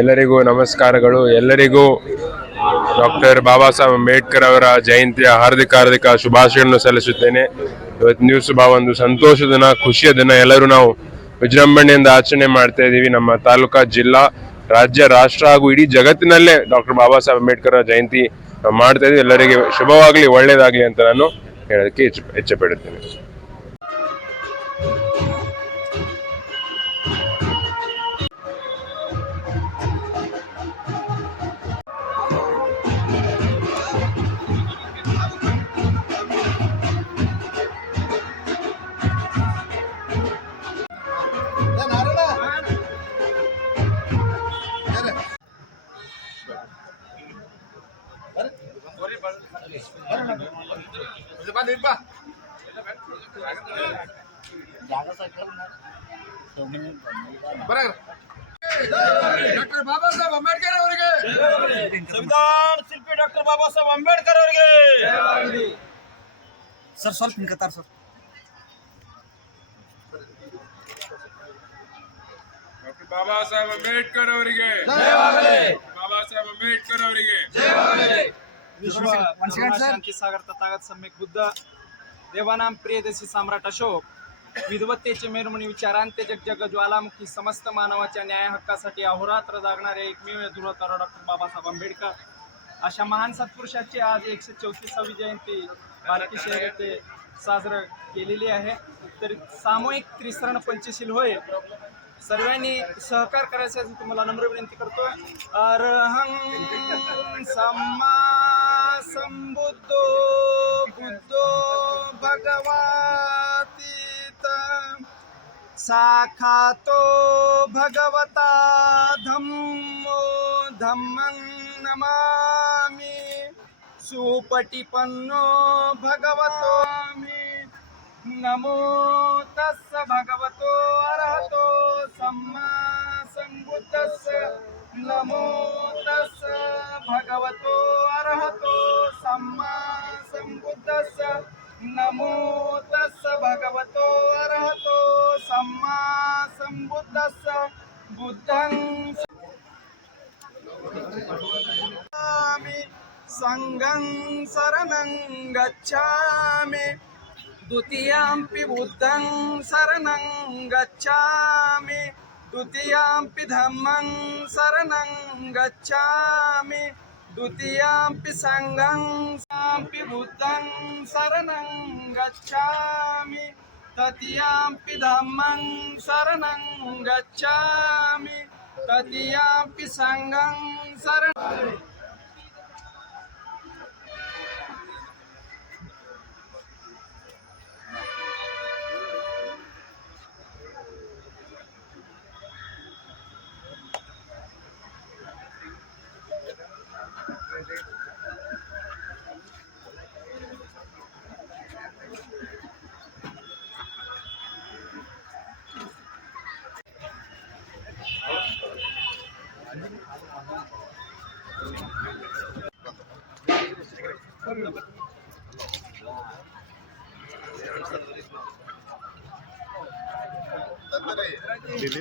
ಎಲ್ಲರಿಗೂ ನಮಸ್ಕಾರಗಳು. ಎಲ್ಲರಿಗೂ ಡಾಕ್ಟರ್ ಬಾಬಾ ಸಾಹೇಬ್ ಅಂಬೇಡ್ಕರ್ ಅವರ ಜಯಂತಿಯ ಹಾರ್ದಿಕ ಹಾರ್ದಿಕ ಶುಭಾಶಯಗಳನ್ನು ಸಲ್ಲಿಸುತ್ತೇನೆ. ಇವತ್ತು ನ್ಯೂಸ್ ಬಾ ಒಂದು ಸಂತೋಷದ ದಿನ, ಖುಷಿಯ ದಿನ. ಎಲ್ಲರೂ ನಾವು ವಿಜೃಂಭಣೆಯಿಂದ ಆಚರಣೆ ಮಾಡ್ತಾ ಇದ್ದೀವಿ. ನಮ್ಮ ತಾಲೂಕಾ ಜಿಲ್ಲಾ, ರಾಜ್ಯ, ರಾಷ್ಟ್ರ ಹಾಗೂ ಇಡೀ ಜಗತ್ತಿನಲ್ಲೇ ಡಾಕ್ಟರ್ ಬಾಬಾ ಸಾಹೇಬ್ ಅಂಬೇಡ್ಕರ್ ಅವರ ಜಯಂತಿ ಮಾಡ್ತಾ ಇದ್ದೀವಿ. ಎಲ್ಲರಿಗೆ ಶುಭವಾಗಲಿ ಒಳ್ಳೆಯದಾಗಲಿ ಅಂತ ನಾನು ಹೇಳೋದಕ್ಕೆ ಇಚ್ಛೆ ಇಚ್ಛೆ ಪಡುತ್ತೇನೆ. ಬರಗ ಡಾಕ್ಟರ್ ಬಾಬಾ ಸಾಹೇಬ್ ಅಂಬೇಡ್ಕರ್ ಅವರಿಗೆ ಸಂವಿಧಾನ ಶಿಲ್ಪಿ ಡಾಕ್ಟರ್ ಬಾಬಾ ಸಾಹೇಬ್ ಅಂಬೇಡ್ಕರ್ ಅವರಿಗೆ ಸರ್ ಸ್ವಲ್ಪ ನಿಂಕತ್ತಾರ ಸರ್ ಡಾಕ್ಟರ್ ಬಾಬಾ ಸಾಹೇಬ್ ಅಂಬೇಡ್ಕರ್ ಅವರಿಗೆ ಬಾಬಾ ಸಾಹೇಬ್ ಅಂಬೇಡ್ಕರ್ ಅವರಿಗೆ ವಿಶ್ವ ಶಾಂತಿ ಸಾಗರ ತಥಾಗತ ಸಮ್ಯಕ್ ಬುದ್ಧ ದೇವಾನಾಂ ಪ್ರಿಯ ದೇಶಿ ಸಾಮ್ರಾಟ್ ಅಶೋಕ್ विधवत्तेचे मेरमणी विचारांते जग जग ज्वालामुखी समस्त मानवाच्या न्याय हक्कासाठी अहोरात्र जागणारे एकमेव दुरतर डॉक्टर बाबासाहेब आंबेडकर. अशा महान सत्पुरुषाची आज एकशे चौतीसावी जयंती बार्की शहर येथे साजरं केलेली आहे. तर सामूहिक त्रिसरण पंचशील होय. सर्वांनी सहकार करायचा तुम्हाला नम्र विनंती करतो अरहं सम्मा संबुद्धो बुद्धो भगवान साखातो भगवता धम्मो धम्मं नमामि। सुपटिपन्नो भगवतो मी नमो तस्स भगवतो अरहतो सम्मा सम्बुद्धस्स नमो तस्स भगवतो अरहतो सम्मा सम्बुद्धस्स नमो तस्स भगवतो अरहतो सम्मा गच्छामि सङ्गं शरणं गच्छामि। द्वितीयाम्पि बुद्धं शरणं गच्छामि। द्वितीयाम्पि धम्मं शरणं गच्छामि। द्वितीयांपि सङ्गं सापि बुद्धं शरणं गच्छामि तृतीयांपि धम्मं शरणं गच्छामि तृतीयांपि सङ्गं शरणं Jadi,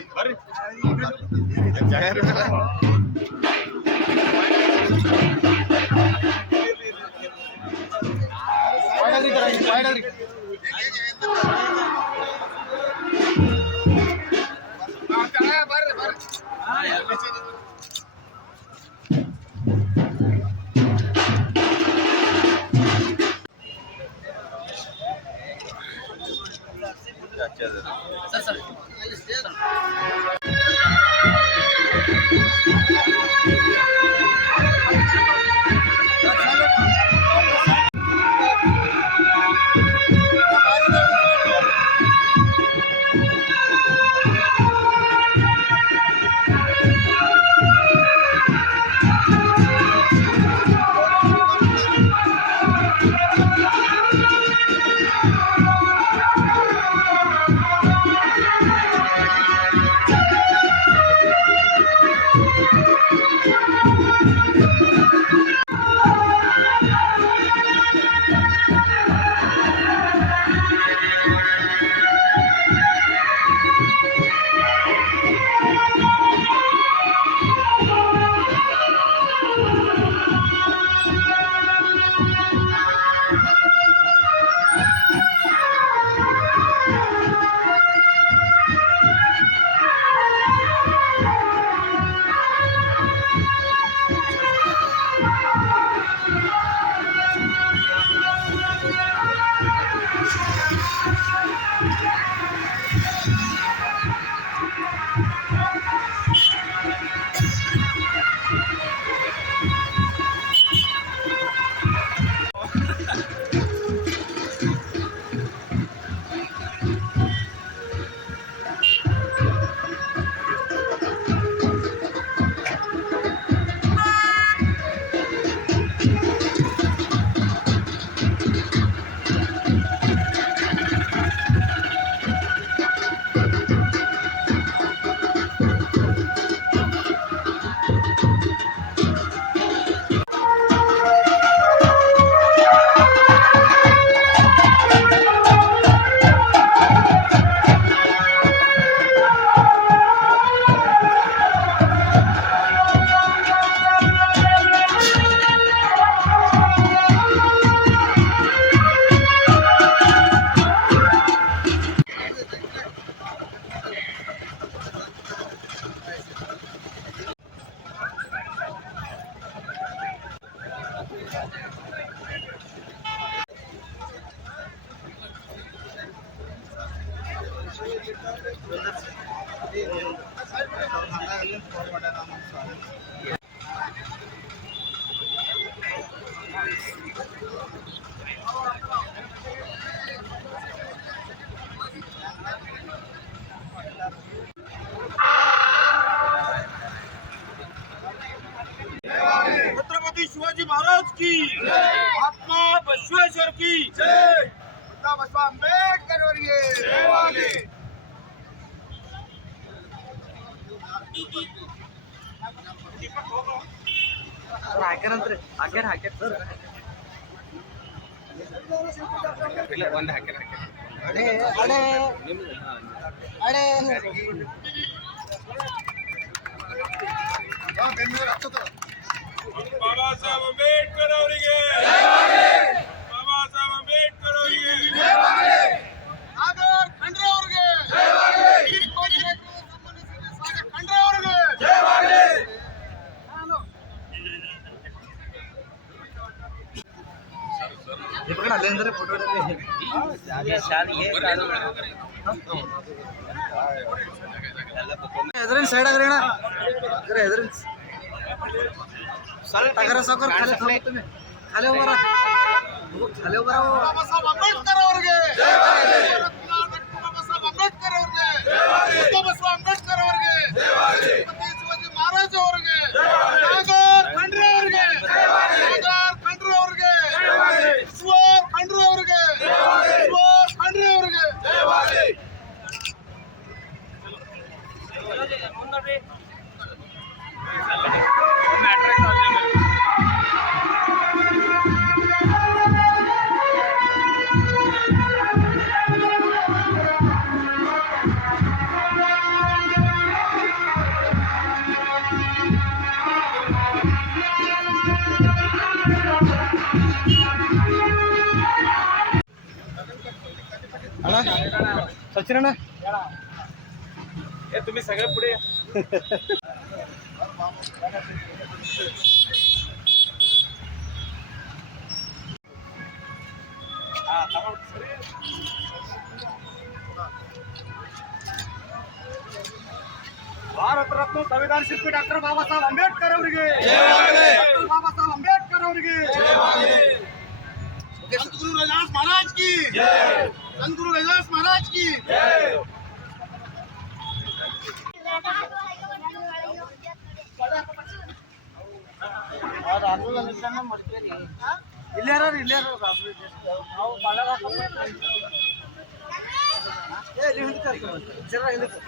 వచ్చేది. సరే సరే. ಹಾಕ್ಯಾರಂತ್ರಿ ಹಾಕ್ಯಾರ ಹಾಕ್ಯಾರ ಹಾಕ್ಯಾರ. ಅಡೆ ಅಡೆ. ಅಡೆ. ಬಾಬಾ ಸಾಹೇಬ್ ಅಂಬೇಡ್ಕರ್ ಅವರಿಗೆ ಬಾಬಾ ಸಾಹೇಬ್ ಅಂಬೇಡ್ಕರ್ ಅವರಿಗೆ ಸಾಗರ್ ಖಂಡ್ರೆ ಅವರಿಗೆ ಈ ಕೋರಿಕೆಗೆ ಸಂಬಂಧಿಸಿದ ಸಾಗರ್ ಖಂಡ್ರೆ ಅವರಿಗೆ ಇಬ್ಬರು ಅಲ್ಲೇ ಅಂದ್ರೆ ಫೋಟೋ ಎದ್ರಿನ ಸೈಡ್ ಆಗ್ರಿ ಅಣ್ಣ. ಎದ್ರಿನ. ಸ್ವಲ್ಪ ಟಗರ ಸಾಕೋರ್ ಖಾಲಿ ಖಾಲಿ ಹೋಗ್ಬಾರ. ಖಾಲಿ ಹೋಗ್ಬಾರ ಅಂಬೇಡ್ಕರ್ ಅವರಿಗೆ ಅಂಬೇಡ್ಕರ್ ಅಂಬೇಡ್ಕರ್ ಶಿವಾಜಿ ಮಹಾರಾಜ್ ಅವರಿಗೆ ಭಾರತ ರತ್ನ ಸಂವಿಧಾನ ಶಿಲ್ಪಿ ಡಾಕ್ಟರ್ ಬಾಬಾ ಸಾಹೇಬ್ ಅಂಬೇಡ್ಕರ್ ಅವರಿಗೆ ಡಾಕ್ಟರ್ ಬಾಬಾ ಸಾಹೇಬ್ ಅಂಬೇಡ್ಕರ್ ಅವರಿಗೆ संत गुरु रविदास महाराज की संत गुरु रविदास महाराज की ಇಲ್ಲಿ ಯಾರು ಇಲ್ಲಿ ಯಾರು ಏ ಇಲ್ಲಿ ಹಿಂದಕ್ಕೆ ಹಾಕು. ಜರ ಹಿಂದಕ್ಕೆ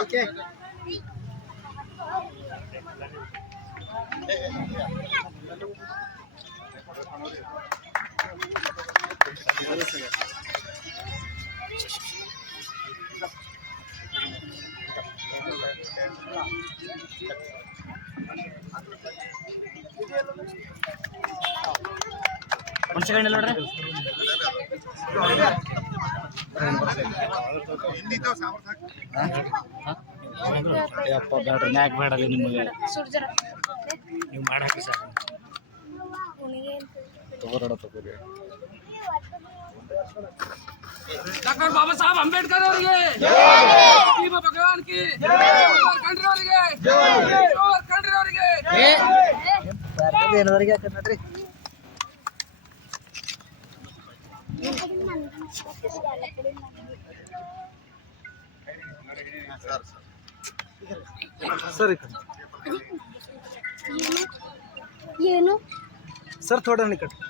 ಓಕೆ ಒಂದು ಸೆಕೆಂಡ್ ಇಲ್ಲ ನೋಡ್ರಿ. ಅಪ್ಪ ಬೇಡ್ರಿ ಮ್ಯಾಕ್ ಬೇಡಲ್ಲ ನಿಮಗೆ. ನೀವು ಮಾಡಾಕಿ ಸರ್ तोरण तक डॉक्टर बाबा साहब सर थोड़ा निकट।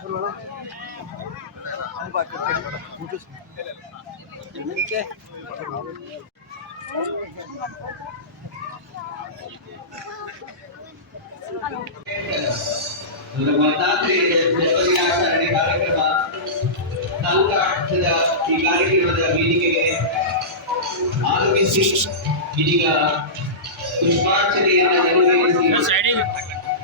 ಬರುವಳ? ಅವ್ನು ಬಾ, ಕೈ ಕೈ. ಕೂತು. ಇದಕ್ಕೆ. ಒಂದು ಮತಾಂತರಿ ಜನ್ಮದಿನಾಚರಣೆ ಕಾರ್ಯಕ್ರಮ ತಾಲೂಕಾ ಮಟ್ಟದ ಈ ಕಾರ್ಯಕ್ರಮದ ವೇದಿಕೆಗೆ ಆಗಮಿಸಿ ಇದೀಗ ಪುಷ್ಪಾರ್ಚನೆಯನ್ನು ನೆರವೇರಿಸಿ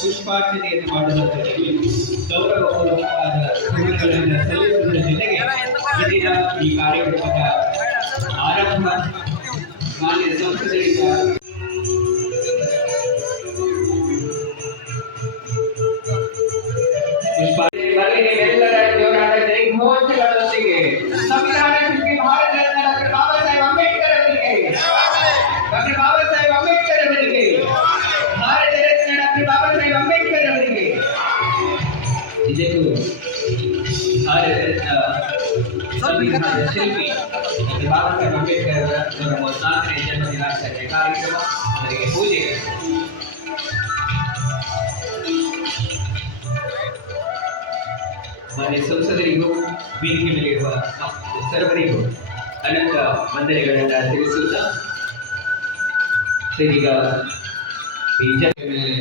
ಪುಷ್ಪಾರ್ಚನೆಯನ್ನು ಮಾಡುವುದರಲ್ಲಿ ಗೌರವಪೂರ್ವಕವಾದ ಪೂಜೆಗಳನ್ನು ಸಲ್ಲಿಸುವುದರ ಜೊತೆಗೆ ಇಂದಿನ ಈ ಕಾರ್ಯಕ್ರಮದ ಆರಂಭ ಮಾನ್ಯ ಸಂಸದರಿಂದ ಅವರಿಗೆ ಪೂಜೆ. ಮಾನ್ಯ ಸಂಸದರಿಗೂ ವೇದಿಕೆ ಮೇಲಿರುವ ಸರ್ವರಿಗೂ ಅನಂತ ವಂದನೆಗಳನ್ನು ತಿಳಿಸುತ್ತಾ, ಸರಿಗ ಮೇಲೆ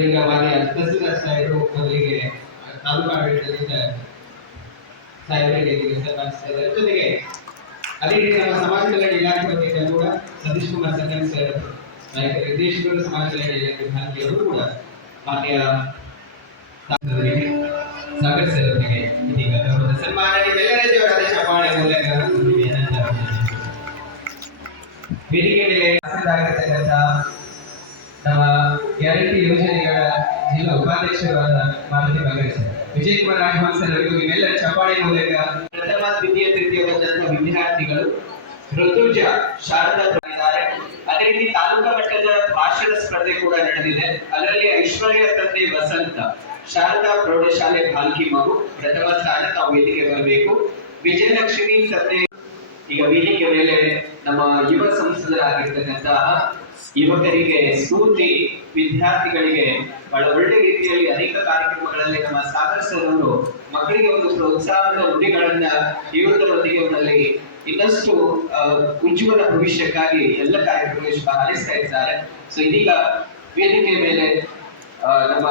ಈಗ ಮಾನ್ಯ ತಹಸೀಲ್ದಾರ್ ಸಾಹೇಬರು ಮೊದಲಿಗೆ ತಾಲೂಕು ಆಡಳಿತದಿಂದ ಜೊತೆಗೆ, ಅದೇ ರೀತಿ ನಮ್ಮ ಸಮಾಜ ಕಲ್ಯಾಣ ಇಲಾಖೆ ಕೂಡ ಸತೀಶ್ ಕುಮಾರ್ ಸರ್ಕಾರಿ ಸರ್ ನಾಯಕ ನಿರ್ದೇಶಕರು ಸಮಾಜ ಕಲ್ಯಾಣ ಇಲಾಖೆ ಕೂಡ ಮಾನ್ಯ ಸಾಗರ್ ಸರ್ ಅವರಿಗೆ ಇದೀಗ ವೇದಿಕೆ ಮೇಲೆ ನಮ್ಮ ಗ್ಯಾರಂಟಿ ಯೋಜನೆಗಳ ಜಿಲ್ಲಾ ಉಪಾಧ್ಯಕ್ಷರಾದ ಮಾರುತಿ ಸರ್ ವಿಜಯ್ ಕುಮಾರ್ ರಾಜಭವನ್ ನಿಮ್ಮೆಲ್ಲರ ಚಪ್ಪಾಳೆ ಮೂಲಕ ಪ್ರಥಮ, ದ್ವಿತೀಯ, ತೃತೀಯ ಬಂದಂತಹ ವಿದ್ಯಾರ್ಥಿಗಳು ಋತುಜ ಶಾರದಾ ಇದ್ದಾರೆ ಅದೇ ರೀತಿ ತಾಲೂಕಾ ಮಟ್ಟದ ಭಾಷಣ ಸ್ಪರ್ಧೆ ಕೂಡ ನಡೆದಿದೆ. ಅದರಲ್ಲಿ ಐಶ್ವರ್ಯ ತಂದೆ ವಸಂತ, ಶಾರದಾ ಪ್ರೌಢಶಾಲೆ ಬಾಲ್ಕಿ ಮಗು, ಪ್ರಥಮ ಸ್ಥಾನ ತಾವು ವೇದಿಕೆ ಬರಬೇಕು? ವಿಜಯಲಕ್ಷ್ಮಿ ತಂದೆ, ಈಗ ವೇದಿಕೆ ಮೇಲೆ ನಮ್ಮ ಯುವ ಸಂಸದರಾಗಿರ್ತಕ್ಕಂತಹ ಯುವಕರಿಗೆ ಸ್ಫೂರ್ತಿ ವಿದ್ಯಾರ್ಥಿಗಳಿಗೆ ಬಹಳ ಒಳ್ಳೆ ರೀತಿಯಲ್ಲಿ ಅನೇಕ ಕಾರ್ಯಕ್ರಮಗಳಲ್ಲಿ ನಮ್ಮ ಸಾಗರ್ ಮಕ್ಕಳಿಗೆ ಒಂದು ಪ್ರೋತ್ಸಾಹದ ಉಡಿಗಳನ್ನ ಯುವಕರೊಂದಿಗೆ ಅವರಲ್ಲಿ ಇನ್ನಷ್ಟು ಉಜ್ವಲ ಭವಿಷ್ಯಕ್ಕಾಗಿ ಎಲ್ಲ ಕಾರ್ಯಕ್ರಮಗಳಿಗೆ ಶುಭ ಹಾರೈಸ್ತಾ ಇದ್ದಾರೆ. ಸೊ ಇದೀಗ ವೇದಿಕೆ ಮೇಲೆ ನಮ್ಮ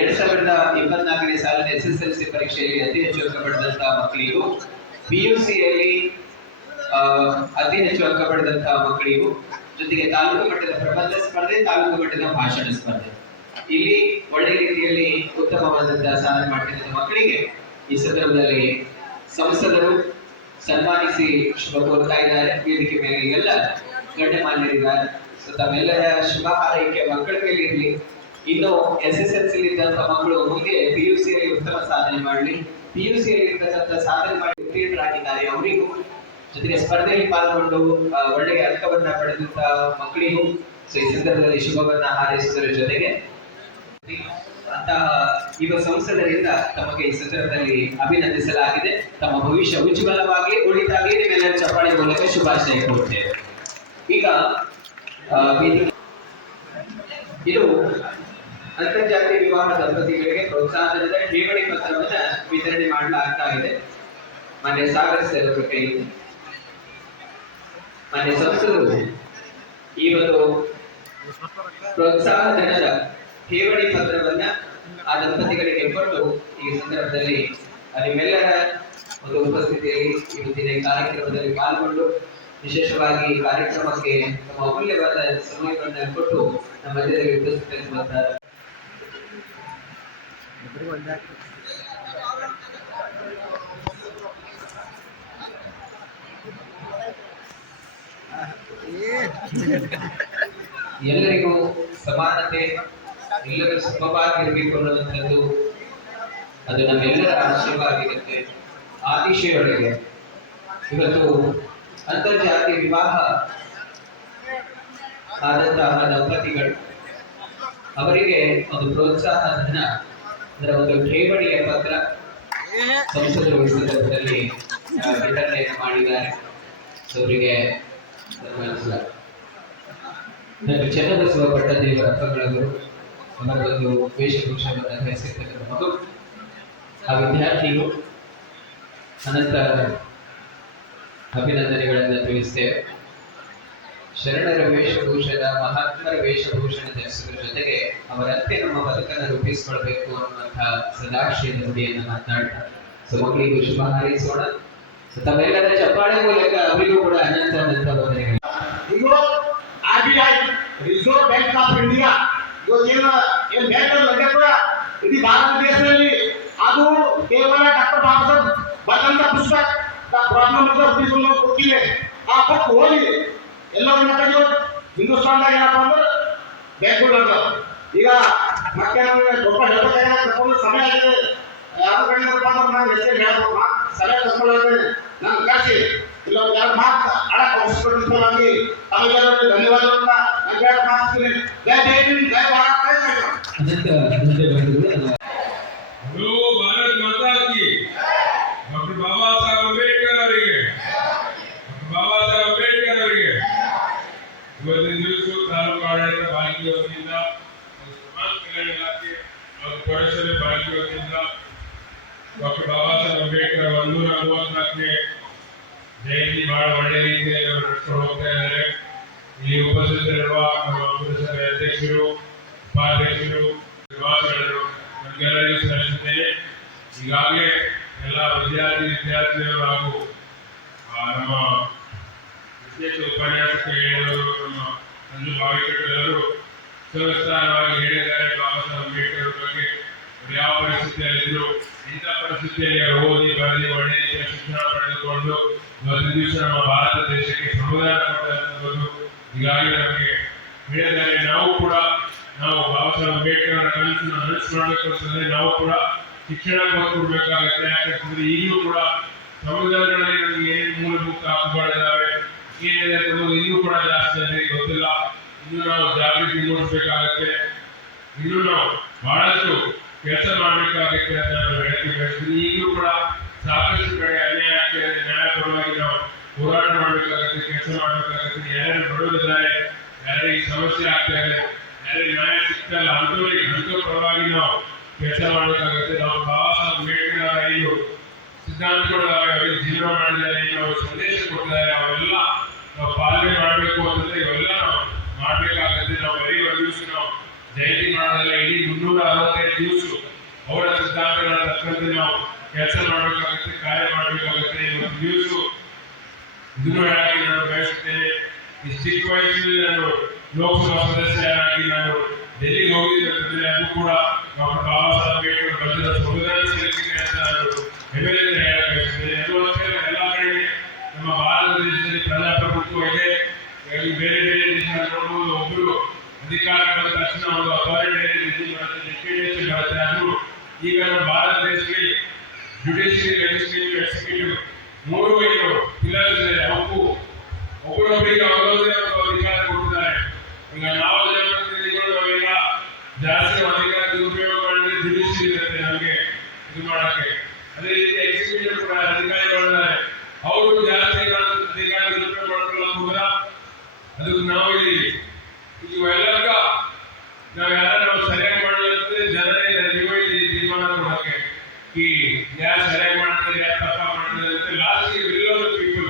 ಎರಡ್ ಸಾವಿರದ ಇಪ್ಪತ್ನಾಲ್ಕನೇ ಸಾಲಿನ ಎಸ್ ಎಸ್ ಎಲ್ ಸಿ ಪರೀಕ್ಷೆಯಲ್ಲಿ ಅತಿ ಹೆಚ್ಚು ಅಂಕ ಪಡೆದಂತಹ ಮಕ್ಕಳಿಗೂ ಪಿಯುಸಿಯಲ್ಲಿ ಅತಿ ಹೆಚ್ಚು ಅಂಕ ಪಡೆದಂತಹ ಮಕ್ಕಳಿಗೂ ಜೊತೆಗೆ ತಾಲೂಕು ಮಟ್ಟದ ಪ್ರಬಂಧ ಸ್ಪರ್ಧೆ, ತಾಲೂಕು ಮಟ್ಟದ ಭಾಷಣ ಸ್ಪರ್ಧೆ. ಇಲ್ಲಿ ಒಳ್ಳೆ ರೀತಿಯಲ್ಲಿ ಉತ್ತಮವಾದಂತಹ ಸಾಧನೆ ಮಾಡ್ತಿದ್ದ ಮಕ್ಕಳಿಗೆ ಈ ಸಂದರ್ಭದಲ್ಲಿ ಸಂಸದರು ಸನ್ಮಾನಿಸಿ ಶುಭ ಕೋರ್ತಾ ಇದ್ದಾರೆ. ವೇದಿಕೆ ಮೇಲೆ ಎಲ್ಲ ಗಣ್ಯಮಾನ್ಯರಿದ್ದಾರೆ. ಸೊ, ತಮ್ಮೆಲ್ಲರ ಶುಭ ಹಾರೈಕೆ ಮಕ್ಕಳ ಮೇಲೆ ಇರಲಿ. ಇನ್ನು ಎಸ್ ಎಸ್ ಎಲ್ ಸಿ ಇದ್ದಂತಹ ಮಕ್ಕಳು ಮುಂದೆ ಪಿ ಯು ಸಿ ಉತ್ತಮ ಸಾಧನೆ ಮಾಡಲಿ. ಪಿ ಯು ಸಿಯಲ್ಲಿ ಇರ್ತಕ್ಕಂಥ ಸಾಧನೆ ಮಾಡಿ ಉತ್ತೀರ್ಣರಾಗಿದ್ದಾರೆ ಅವರಿಗೂ ಜೊತೆಗೆ ಸ್ಪರ್ಧೆಯಲ್ಲಿ ಪಾಲ್ಗೊಂಡು ಒಳ್ಳೆಯ ಅಂಕವನ್ನ ಪಡೆದಂತ ಮಕ್ಕಳಿಗೂ ಸೊ ಈ ಸಂದರ್ಭದಲ್ಲಿ ಶುಭವನ್ನ ಹಾರೈಸುವುದರ ಜೊತೆಗೆ. ಅಂತಹ ಯುವ ಸಂಸದರಿಂದ ತಮಗೆ ಈ ಸಂದರ್ಭದಲ್ಲಿ ಅಭಿನಂದಿಸಲಾಗಿದೆ. ತಮ್ಮ ಭವಿಷ್ಯ ಉಜ್ವಲವಾಗಿ ಉಳಿತಾಗಿ ನಿಮ್ಮೆಲ್ಲರ ಚಪ್ಪಾಳೆ ಮೂಲಕ ಶುಭಾಶಯ ಕೊಡ್ತೇವೆ ಈಗ ಇದು ಅಂತರ್ಜಾತಿ ವಿವಾಹ ದಂಪತಿಗಳಿಗೆ ಪ್ರೋತ್ಸಾಹದ ಠೇವಣಿ ಪತ್ರವನ್ನು ವಿತರಣೆ ಮಾಡಲಾಗ್ತಾ ಇದೆ. ಮಾನ್ಯ ಸಾಗರ ಸರ್ ಮಾನ್ಯ ಈ ಒಂದು ಪ್ರೋತ್ಸಾಹ ಧನದ ಠೇವಣಿ ಪತ್ರವನ್ನ ಆ ದಂಪತಿಗಳಿಗೆ ಕೊಟ್ಟು ಈ ಸಂದರ್ಭದಲ್ಲಿ ನಿಮ್ಮೆಲ್ಲರ ಒಂದು ಉಪಸ್ಥಿತಿಯಲ್ಲಿ ಇವತ್ತಿನ ಕಾರ್ಯಕ್ರಮದಲ್ಲಿ ಪಾಲ್ಗೊಂಡು ವಿಶೇಷವಾಗಿ ಕಾರ್ಯಕ್ರಮಕ್ಕೆ ತಮ್ಮ ಅಮೂಲ್ಯವಾದ ಸಮಯವನ್ನು ಕೊಟ್ಟು ನಮ್ಮ ಮಧ್ಯದಲ್ಲಿ ಉಪಸ್ಥಿತರಿರುವಂತಹ ಎಲ್ಲರಿಗೂ ಸಮಾನತೆ, ಎಲ್ಲರೂ ಸುಖವಾಗಿರಬೇಕು ಅನ್ನುವಂಥದ್ದು ಅದು ನಮ್ಮೆಲ್ಲರ ಆಶಯವಾಗಿರುತ್ತೆ ಆ ದಿಶೆಯೊಳಗೆ ಇವತ್ತು ಅಂತರ್ಜಾತಿ ವಿವಾಹ ಆದಂತಹ ದಂಪತಿಗಳು. ಅವರಿಗೆ ಒಂದು ಪ್ರೋತ್ಸಾಹ, ಧನ, ಅದರ ಒಂದು ಠೇವಣಿಯ ಪತ್ರ ಸಂಸದರು ಸಂದರ್ಭದಲ್ಲಿ ವಿತರಣೆಯನ್ನು ಮಾಡಿದ್ದಾರೆ. ಅವರಿಗೆ ಧನ್ಯವಾದ. ನಾನು ಚನ್ನಬಸವ ಪಟ್ಟದೇವರ ಅಪ್ಪಗಳವರು ಅವರ ಒಂದು ವೇಷಭೂಷಣವನ್ನು ಧರಿಸಿರ್ತಕ್ಕಂಥ ಮಗು ಆ ವಿದ್ಯಾರ್ಥಿಯು ಅನಂತ ಅಭಿನಂದನೆಗಳನ್ನು ತಿಳಿಸ್ತೇವೆ. ಶರಣರ ವೇಷಭೂಷಣ, ಮಹಾತ್ಮರ ವೇಷಭೂಷಣ ಧರಿಸುವುದರ ಜೊತೆಗೆ ಅವರಂತೆ ನಮ್ಮ ಬದುಕನ್ನು ರೂಪಿಸಿಕೊಳ್ಬೇಕು ಅನ್ನುವಂತಹ ಸದಾಶಯದ ನುಡಿಯನ್ನು ಮಾತನಾಡ್ತಾರೆ. ಸೊ ಮಕ್ಕಳಿಗೂ ಶುಭ ಹಾರೈಸೋಣ. So, ತಮ್ಮೆಲ್ಲರ ಚಪ್ಪಾಳೆ ಮೂಲಕ ಅವರಿಗೂ ಕೂಡ ಅನಂತ ಅನಂತ ವಂದನೆಗಳು ಇದು R B I Reserve Bank of India ಇವತ್ತೇನು ಏನು ಬ್ಯಾಂಕ್ ಲಗ್ಗಪ್ಪ ಇಡೀ ಭಾರತ ದೇಶದಲ್ಲಿ ಅದು ಕೇವಲ ಡಾಕ್ಟರ್ ಬಾಬಾ ಸಾಹೇಬ್ ಬರೆದಂತ ಪುಸ್ತಕ the problem of the people ಕೊಟ್ಟಿದೆ ಆ ಬುಕ್ ಓದಿ ಎಲ್ಲವನ್ನ ತೆಗೆದು ಹಿಂದೂಸ್ತಾನ್ದಾಗ ಏನಪ್ಪ ಅಂದ್ರೆ ಬ್ಯಾಂಕ್ಗಳು ಅದಾವ ಈಗ ಮತ್ತೆ ನಮಗೆ ಸ್ವಲ್ಪ ಹೇಳ್ಬೇಕಾದ್ರೆ ತಗೊಂಡು ಸಮಯ ಆಗಿದೆ ಅಂದ್ರೆ ನಾನು ಇಲ್ಲ ಮಾತು ಜಯ ಜೈ ಹಿಂದ್, ಜೈ ಭಾರತ್ ಜೈ ಶ್ರೀರಾಮ್. ಅನಂತ ಧನ್ಯವಾದಗಳು ಹಲೋ ಭಾರತ್ ಮಾತಾ ಕಿ ಡಾಕ್ಟರ್ ಬಾಬಾ ಸಾಹೇಬ್ ಅಂಬೇಡ್ಕರ್ ಅವರಿಗೆ ಡಾಕ್ಟರ್ ಬಾಬಾ ಸಾಹೇಬ್ ಅಂಬೇಡ್ಕರ್ ಅವರಿಗೆ ಇವತ್ತಿನ ದಿವಸ ತಾಲೂಕು ಆಡಳಿತ ಪಾಲಿಕೆ ವತಿಯಿಂದ ಮತ್ತು ಸಮಾಜ ಕಲ್ಯಾಣ ಇಲಾಖೆ ಮತ್ತು ಪುರಸಭೆ ಪಾಲಿಕೆ ವತಿಯಿಂದ ಡಾಕ್ಟರ್ ಬಾಬಾ ಸಾಹೇಬ್ ಅಂಬೇಡ್ಕರ್ ಒಂದೂರ ಮೂವತ್ನಾಲ್ಕನೇ ಜಯಂತಿ ಬಹಳ ಒಳ್ಳೆ ರೀತಿಯಲ್ಲಿ ಅವರು ನಡೆಸ್ಕೊಂಡು ಹೋಗ್ತಾ ಇದ್ದಾರೆ ಇಲ್ಲಿ ಉಪಸ್ಥಿತರಿರುವ ನಮ್ಮ ಪುರಸಭೆ ಅಧ್ಯಕ್ಷರು ಉಪಾಧ್ಯಕ್ಷರು ನಿವಾಸಿಗಳು ನಮಗೆಲ್ಲರಿಗೂ ಸಲ್ಲಿಸುತ್ತೇನೆ ಈಗಾಗಲೇ ಎಲ್ಲ ವಿದ್ಯಾರ್ಥಿ ವಿದ್ಯಾರ್ಥಿಗಳು ಹಾಗೂ ಆ, ನಮ್ಮ ವಿಶೇಷ ಉಪನ್ಯಾಸಕ್ಕೆ ಹೇಳಿದವರು ನಮ್ಮ ಸಂಜು ಭಾವಿಕಟ್ಟವರು ಸವಿಸ್ತಾರವಾಗಿ ಹೇಳಿದ್ದಾರೆ. ಬಾಬಾ ಸಾಹೇಬ್ ಅಂಬೇಡ್ಕರ್ ಬಗ್ಗೆ ಯಾವ ಪರಿಸ್ಥಿತಿಯಲ್ಲಿದ್ದರು ಇಂಥ ಪರಿಸ್ಥಿತಿಯಲ್ಲಿ ಓದಿ, ಬರೆದಿ, ಒಳ್ಳೆ ರೀತಿಯ ಶಿಕ್ಷಣ ಪಡೆದುಕೊಂಡು ಒಂದು ದಿವಸ ನಮ್ಮ ಭಾರತ ದೇಶಕ್ಕೆ ಸಮುದಾಯ ಕೊಟ್ಟಂಥದ್ದು ಈಗಾಗಲೇ ನಮಗೆ ಹೇಳಿದ್ದಾರೆ. ನಾವು ಕೂಡ ನಾವು ಬಾಬಾ ಸಾಹೇಬ್ ಅಂಬೇಡ್ಕರ್ ಅವರ ಕನಸನ್ನು ಅಂತಂದ್ರೆ ನಾವು ಕೂಡ ಶಿಕ್ಷಣ ಕೊಡ್ಬೇಕಾಗುತ್ತೆ. ಯಾಕಂತಂದ್ರೆ ಈಗಲೂ ಕೂಡ ಸಮುದಾಯಗಳಲ್ಲಿ ನಮಗೆ ಏನೇನು ಮೂಲಭೂತ ಹಕ್ಕುಗಳಿದಾವೆ ಏನಿದೆ ಅನ್ನೋದು ಇನ್ನೂ ಕೂಡ ಜಾಸ್ತಿ ಗೊತ್ತಿಲ್ಲ. ಇನ್ನು ನಾವು ಜಾಗೃತಿ ಮೂಡಿಸಬೇಕಾಗತ್ತೆ ಇನ್ನು ನಾವು ಬಹಳಷ್ಟು ಕೆಲಸ ಮಾಡಬೇಕಾಗತ್ತೆ ಅಂತ ನಾನು ಹೇಳ್ತೀನಿ ಈಗಲೂ ಕೂಡ ಸಾಕಷ್ಟು ಕಡೆ ಅನ್ಯಾಯ ಆಗ್ತಾ ನ್ಯಾಯ ಪರವಾಗಿ ನಾವು ಹೋರಾಟ ಮಾಡಬೇಕಾಗುತ್ತೆ, ಕೆಲಸ ಮಾಡಬೇಕಾಗುತ್ತೆ. ಯಾರ್ಯಾರು ಬಡವರಿದ್ದಾರೆ ಯಾರಿಗೆ ಸಮಸ್ಯೆ ಆಗ್ತಾ ಇದೆ ಯಾರಿಗೆ ನ್ಯಾಯ ಸಿಗ್ತಾ ಇಲ್ಲ, ಅಂಥವ್ರಿಗೆ ಅಂಥ ಪರವಾಗಿ ನಾವು ಕೆಲಸ ಮಾಡಬೇಕಾಗುತ್ತೆ. ನಾವು ಬಾಬಾ ಸಾಹೇಬ್ ಅಂಬೇಡ್ಕರ್ ಅವರ ಐದು ಸಿದ್ಧಾಂತಗಳು ಜೀವನ ಮಾಡಿದ್ದಾರೆ ಸಂದೇಶ ಕೊಟ್ಟಿದ್ದಾರೆ, ಅವೆಲ್ಲ ಪಾಲನೆ ಮಾಡಬೇಕು ಅಂತಂದ್ರೆ ಇವೆಲ್ಲ ನಾವು ಮಾಡಬೇಕಾಗುತ್ತೆ ನಾವು ಬರೀ ಒಂದು ದಿವಸ ನಾವು ಜಯಂತಿ ಮಾಡೋದಲ್ಲ, ಇಡೀ ಮುನ್ನೂರ ಅರವತ್ತೈದು ದಿವಸ ಅವರ ಸಿದ್ಧಾಂತಗಳ ತಕ್ಕಂತೆ ನಾವು ಕೆಲಸ ಮಾಡಬೇಕಾಗತ್ತೆ, ಕಾರ್ಯ ಮಾಡಬೇಕಾಗತ್ತೆ. ಒಂದು ದಿವಸ ಇದನ್ನು ನಾನು ಬಯಸುತ್ತೇನೆ. ಈ ಚಿಕ್ಕ ವಯಸ್ಸಿನಲ್ಲಿ ನಾನು ಲೋಕಸಭಾ ಸದಸ್ಯರಾಗಿ ನಾನು ಡೆಲ್ಲಿಗೆ ಹೋಗಿದ್ದೆ ಅದು ಕೂಡ ಡಾಕ್ಟರ್ ಬಾಬಾ ಸಾಹೇಬ್ ಅಂಬೇಡ್ಕರ್ ಬರೆದಿರೋ ಸಂವಿಧಾನ ಸೇರಿಸಿದೆ ಅಂತ ನಾನು ಹೆಮ್ಮೆಯಿಂದ ಅಧಿಕಾರ ಬಂದ ತಕ್ಷಣ ಒಂದು ಅಥಾರಿಟೇರಿಯನ್ ರಿಜಿಮ್ ಬರುತ್ತೆ ಡಿಕ್ಟೇಟರ್ಶಿಪ್ ಬರುತ್ತೆ ಅದು ಈಗ ನಮ್ಮ ಭಾರತ ದೇಶದಲ್ಲಿ ಜುಡಿಷಿಯರಿ ಲೆಜಿಸ್ಲೇಟಿವ್ ಎಕ್ಸಿಕ್ಯೂಟಿವ್ ಮೂರು ಏನು ಪಿಲ್ಲರ್ಸ್ ಇದೆ ಅವಕ್ಕೂ ಒಬ್ಬರೊಬ್ಬರಿಗೆ ಅವರದೇ ಒಂದು ಅಧಿಕಾರ ಕೊಟ್ಟಿದ್ದಾರೆ ಈಗ ನಾವು ಜನಪ್ರತಿನಿಧಿಗಳು ನಾವೀಗ ಜಾಸ್ತಿ ಅಧಿಕಾರ ದುರುಪಯೋಗ ಮಾಡಿದ್ರೆ ಜುಡಿಷಿಯರಿ ಇರುತ್ತೆ ನಮಗೆ ಇದು ಮಾಡಕ್ಕೆ ಅದೇ ರೀತಿ ಎಕ್ಸಿಕ್ಯೂಟಿವ್ ಕೂಡ ಅಧಿಕಾರಿಗಳಿದ್ದಾರೆ ಅವರು ಜಾಸ್ತಿ ಅಧಿಕಾರ ದುರುಪಯೋಗ ಮಾಡ್ಕೊಳ್ಳೋದು ಕೂಡ ಅದಕ್ಕೆ ನಾವು ಇಲ್ಲಿ ಇವೆಲ್ಲಕ್ಕ ನಾವು ಯಾರು ಸರಿಯಾಗಿ ಮಾಡಲಿಕ್ಕೆ ಜನರೇ ಇಲ್ಲಿ ತೀರ್ಮಾನ ಕೊಡಕ್ಕೆ. ಈ ಯಾರು ಸರಿಯಾಗಿ ಮಾಡ್ತಾರೆ ಯಾರು ತಪ್ಪ ಮಾಡ್ತಾರೆ ಅಂತ ಲಾಸ್ಟ್ ಬಿಲೋ ಪೀಪಲ್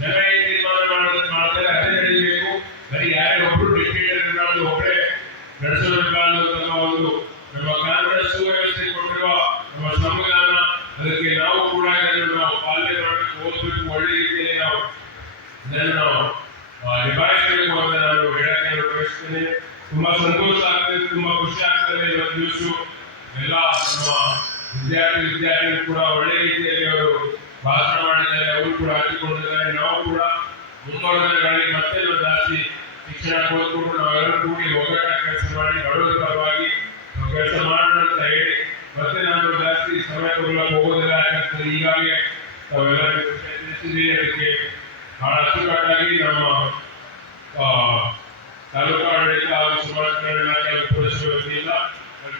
ಜನ ಏನ್ ತೀರ್ಮಾನ ಮಾಡೋದು ಮಾಡ್ತಾರೆ ಅದೇ ನಡೀಬೇಕು ಬರೀ ಯಾರೇ ಒಬ್ರು ಡಿಕ್ಟೇಟರ್ ಇರೋದು ಒಬ್ಬರೇ ನಡೆಸೋದಕ್ಕಾಗಲು ತಮ್ಮ ಒಂದು ನಮ್ಮ ಕಾಂಗ್ರೆಸ್ ಸುವ್ಯವಸ್ಥೆ ಕೊಟ್ಟಿರುವ ನಮ್ಮ ಸಂವಿಧಾನ ಅದಕ್ಕೆ ನಾವು ಕೂಡ ಇದನ್ನು ನಾವು ಪಾಲನೆ ಮಾಡಬೇಕು ಓದಬೇಕು ಒಳ್ಳೆ ರೀತಿಯಲ್ಲಿ ನಾವು ಇದನ್ನು ನಾವು ಆ, ನಿಭಾಯಿಸಬೇಕು ಅಂತ ನಾನು ಹೇಳಕ್ಕೆ ನಾನು ಬಯಸ್ತೇನೆ ತುಂಬಾ ಸಂತೋಷ ಆಗ್ತದೆ ತುಂಬಾ ಖುಷಿ ಆಗ್ತದೆ ಇವತ್ತು ದಿವಸ ಎಲ್ಲ ನಮ್ಮ ವಿದ್ಯಾರ್ಥಿ ವಿದ್ಯಾರ್ಥಿಗಳು ಕೂಡ ಒಳ್ಳೆ ರೀತಿಯಲ್ಲಿ ಅವರು ಭಾಷಣ ಮಾಡಿದ್ದಾರೆ ಅವರು ಕೂಡ ಹಂಚಿಕೊಂಡಿದ್ದಾರೆ ನಾವು ಕೂಡ ಮುಂಬರುವ ದಿನಗಳಲ್ಲಿ ಮತ್ತೆ ನಾವು ಜಾಸ್ತಿ ಶಿಕ್ಷಣ ಓದ್ಕೊಂಡು ನಾವೆಲ್ಲರೂ ಕೂಡಿ ಒಗ್ಗಟ್ಟಾಗಿ ಕೆಲಸ ಮಾಡಿ ಬಡವರ ಪರವಾಗಿ ನಾವು ಕೆಲಸ ಮಾಡೋಣ ಅಂತ ಹೇಳಿ ಮತ್ತೆ ನಾನು ಜಾಸ್ತಿ ಸಮಯ ಕೊಡಲು ಹೋಗೋದಿಲ್ಲ ಯಾಕಂದ್ರೆ ಈಗಾಗಲೇ ತಾವೆಲ್ಲ ಅದಕ್ಕೆ ಬಹಳ ಅಚ್ಚುಕಟ್ಟಾಗಿ ನಮ್ಮ ತಾಲೂಕು ಆಡಳಿತ ಹಾಗೂ ಸುಮಾರು ಪುರಸಭೆ ವತಿಯಿಂದ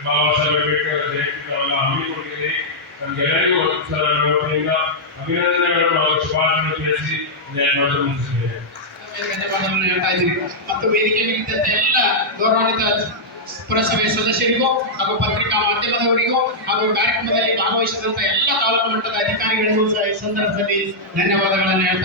ಬಾಬಾ ಸಾಹೇಬ್ ಅಂಬೇಡ್ಕರ್ ಜಯಂತಿ ನಾವೆಲ್ಲ ಹಮ್ಮಿಕೊಂಡಿದೆ ನಮಗೆಲ್ಲರಿಗೂ ಒಂದು ಸಲ ಅಭಿನಂದನೆಗಳನ್ನು ಹಾಗೂ ಶುಭಾಶಯ ತಿಳಿಸಿ ನಾನು ಮುಗಿಸಿದ್ದೇನೆ ಧನ್ಯವಾದಗಳನ್ನು ಹೇಳ್ತಾ ಇದ್ದೀವಿ. ಮತ್ತು ವೇದಿಕೆ ಮೇಲಿದ್ದಂಥ ಎಲ್ಲ ಗೌರವಾನ್ವಿತ ಪುರಸಭೆ ಸದಸ್ಯರಿಗೂ ಹಾಗೂ ಪತ್ರಿಕಾ ಮಾಧ್ಯಮದವರಿಗೂ ಹಾಗೂ ಕಾರ್ಯಕ್ರಮದಲ್ಲಿ ಭಾಗವಹಿಸಿದಂಥ ಎಲ್ಲ ತಾಲೂಕು ಮಟ್ಟದ ಅಧಿಕಾರಿಗಳಿಗೂ ಸಹ ಈ ಸಂದರ್ಭದಲ್ಲಿ ಧನ್ಯವಾದಗಳನ್ನು ಹೇಳ್ತಾ